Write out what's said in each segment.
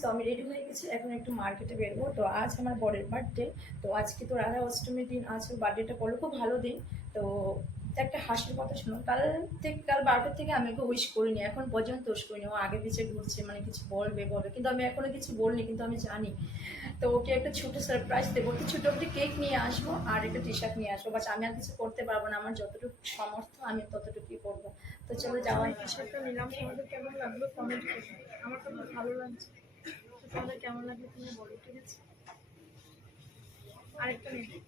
তো আমি রেডি হয়ে গেছি এখন একটু মার্কেটে বেরবো তো আজ আমার বরের বার্থডে তো আজকে তো রাধা অষ্টমীর দিন আজকে বার্থডেটা করল খুব ভালো দিন তো একটা হাসির কথা শুনো কাল থেকে কাল বারোটার থেকে আমি ওকে উইশ করিনি। এখন পর্যন্ত উইশ করিনি। ও আগে পিছিয়ে ঘুরছে মানে কিছু বলবে বলবে। কিন্তু আমি এখনও কিছু বলিনি কিন্তু আমি জানি। তো ওকে একটা ছোটো সারপ্রাইজ দেবো। তো ছোটো একটা কেক নিয়ে আসব আর একটা টি শার্ট নিয়ে আসব। বাট আমি আর কিছু করতে পারব না। আমার যতটুকু সামর্থ্য আমি ততটুকুই করব। তো চলো যাওয়ার টি শার্টটা নিলাম। তোমাদের কেমন লাগল কমেন্ট করো আমার তো খুব ভালো লাগছে। তোমাদের কেমন লাগল তুমি বলো ঠিক আছে? আরেকটা নিয়ে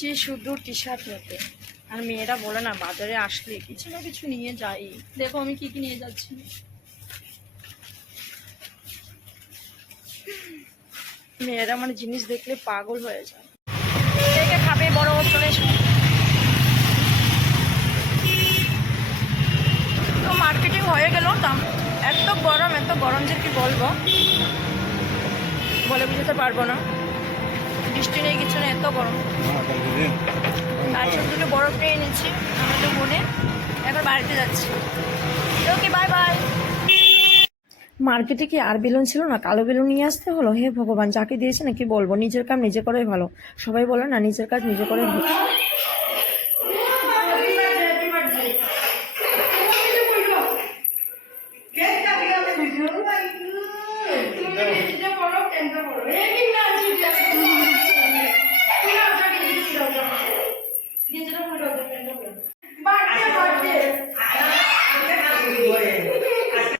যে শুধু টি শার্ট নিতে আর মেয়েরা বলে না, বাজারে আসলে কিছু না কিছু নিয়ে যাই। দেখো আমি কি কি নিয়ে যাচ্ছি। মেয়েরা মানে জিনিস দেখলে পাগল হয়ে যায় কে কে খাবে বড় চলে এসো তো মার্কেটিং হয়ে গেল এত গরম এত গরম যে কি বলব? বলে বুঝতে পারব না। বৃষ্টি নেই, কিছু নেই, এত গরম। তার জন্য দুটো বরফ পেয়ে নিচ্ছি আমাদের মনে। এখন বাড়িতে যাচ্ছি। ওকে বাই বাই মার্কেটে কি আর বেলুন ছিল না? কালো বেলুন নিয়ে আসতে হলো? হে ভগবান, যাকে দিয়েছে না কি বলব? নিজের কাজ নিজে করাই ভালো। সবাই বলে না, নিজের কাজ নিজে করে ভালো। কেন্দ্র করো কেন্দ্র করো